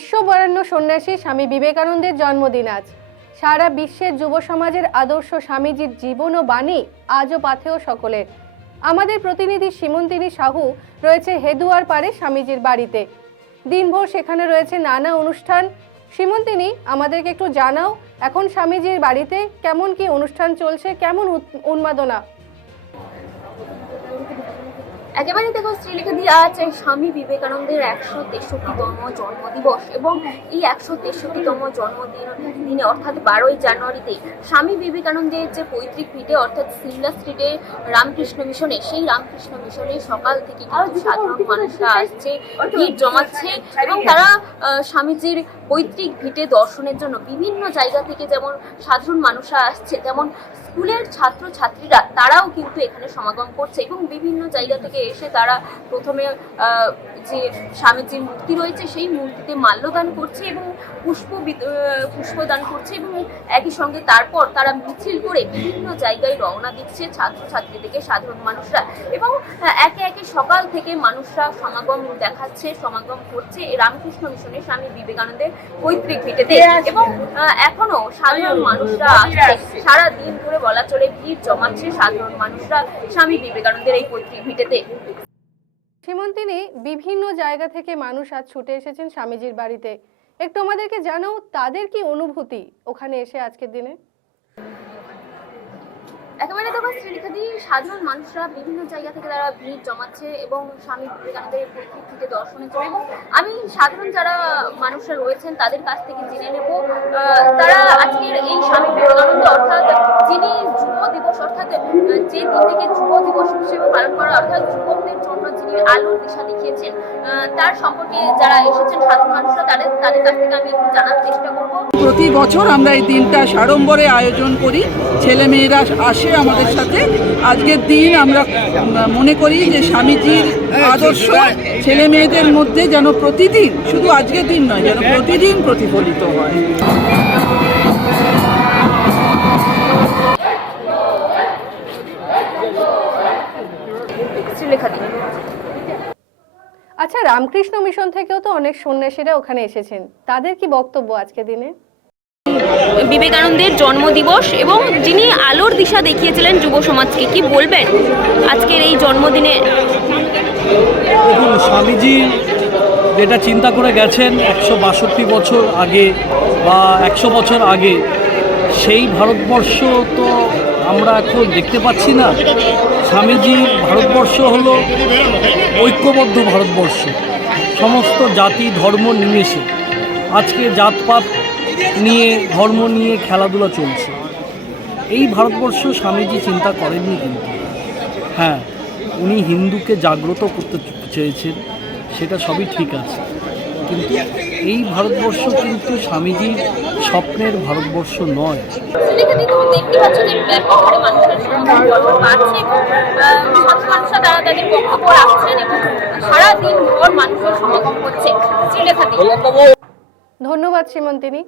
বিশ্ববরেণ্য সন্ন্যাসী স্বামী বিবেকানন্দের জন্মদিন আজ। সারা বিশ্বের যুব সমাজের আদর্শ স্বামীজির জীবন ও বাণী আজও পাথেয় সকলের। আমাদের প্রতিনিধি সীমন্তিনী সাহু রয়েছে হেদুয়ার পারে স্বামীজির বাড়িতে। দিনভর সেখানে রয়েছে নানা অনুষ্ঠান। সীমন্তিনী আমাদেরকে একটু জানাও, এখন স্বামীজির বাড়িতে কেমন কি অনুষ্ঠান চলছে, কেমন উন্মাদনা? একেবারে দেখো শ্রীলেখা দিয়ে আছে স্বামী বিবেকানন্দের একশো তেষট্টিতম জন্মদিবস এবং এই একশো তেষট্টিতম জন্মদিন দিনে অর্থাৎ বারোই জানুয়ারিতে স্বামী বিবেকানন্দের যে পৈতৃক ভিটে অর্থাৎ সিমলা স্ট্রিটে রামকৃষ্ণ মিশনে সেই রামকৃষ্ণ মিশনে সকাল থেকে কিন্তু সাধারণ মানুষরা আসছে ভিড় জমাচ্ছে এবং তারা স্বামীজির পৈতৃক ভিটে দর্শনের জন্য বিভিন্ন জায়গা থেকে যেমন সাধারণ মানুষরা আসছে তেমন স্কুলের ছাত্র ছাত্রীরা তারাও কিন্তু এখানে সমাগম করছে এবং বিভিন্ন জায়গা থেকে এসে তারা প্রথমে যে স্বামীজির মূর্তি রয়েছে সেই মূর্তিতে মাল্যদান করছে এবং পুষ্প পুষ্পদান করছে এবং একই সঙ্গে তারপর তারা মিছিল করে বিভিন্ন জায়গায় রওনা দিচ্ছে ছাত্রছাত্রী থেকে সাধারণ মানুষরা এবং একে একে সকাল থেকে মানুষরা সমাগম দেখাচ্ছে সমাগম করছে। রামকৃষ্ণ মিশনে স্বামী বিবেকানন্দের পৈতৃক ভিটেতে এবং এখনও সাধারণ মানুষরা আসছে। সারা দিন ধরে বলা চলে ভিড় জমাচ্ছে সাধারণ মানুষরা স্বামী বিবেকানন্দের এই পৈতৃক ভিটেতে। সীমন্তিনী বিভিন্ন জায়গা থেকে মানুষ আজ ছুটে এসেছেন স্বামীজির বাড়িতে। একটু আমাদেরকে জানাও, তাদের কি অনুভূতি ওখানে এসে আজকের দিনে? একেবারে দেখো, শ্রীলেখাদি, সাধারণ মানুষরা বিভিন্ন জায়গা থেকে তারা ভিড় জমাচ্ছে এবং স্বামী বিবেকানন্দের থেকে দর্শনের জন্য এবং আমি সাধারণ যারা মানুষরা রয়েছেন, তাদের কাছ থেকে জেনে নেব। তারা যে দিনটিকে যুব দিবস হিসেবে পালন করা অর্থাৎ যুবকদের জন্য যিনি আলোর দিশা দেখিয়েছেন তার সম্পর্কে যারা এসেছেন সাধারণ মানুষরা, তাদের তাদের কাছ থেকে আমি একটু জানার চেষ্টা প্রতি বছর আমরা এই দিনটা সাড়ম্বরে আয়োজন করি। ছেলে মেয়েরা আসে আমাদের সাথে। আজকের দিন আমরা মনে করি যে স্বামীজির আদর্শ ছেলে মেয়েদের মধ্যে যেন প্রতিদিন, শুধু আজকের দিন নয়, যেন প্রতিদিন প্রতিফলিত হয়। শ্রীলেখাদি আচ্ছা রামকৃষ্ণ মিশন থেকেও তো অনেক সন্ন্যাসীরা ওখানে এসেছেন। তাদের কি বক্তব্য আজকে দিনে? বিবেকানন্দের জন্মদিবস এবং যিনি আলোর দিশা দেখিয়েছিলেন যুব সমাজকে কি বলবেন আজকের এই জন্মদিনে? দেখুন স্বামীজি যেটা চিন্তা করে গেছেন একশো বাষট্টি বছর আগে বা একশো বছর আগে সেই ভারতবর্ষ তো আমরা এখন দেখতে পাচ্ছি না। স্বামীজি ভারতবর্ষ হল ঐক্যবদ্ধ ভারতবর্ষ। সমস্ত জাতি, ধর্ম নিমেষে আজকে জাতপাত নিয়ে, ধর্ম নিয়ে খেলাধুলা চলছে। এই ভারতবর্ষ স্বামীজি চিন্তা করেননি কিন্তু। হ্যাঁ উনি হিন্দুকে জাগ্রত করতে চেয়েছেন, সেটা সবই ঠিক আছে। কিন্তু এই ভারতবর্ষ কিন্তু স্বামীজির স্বপ্নের ভারতবর্ষ নয়। শ্রীলেখাদি তুমি দেখতে পাচ্ছ যে ব্যাপক হারে মানুষের সমাগম বাড়ছে এবং তারা তাদের বক্তব্য রাখছেন এবং সারাদিন ভর মানুষের সমাগম হচ্ছে শ্রীলেখাদি ধন্যবাদ সীমন্তিনী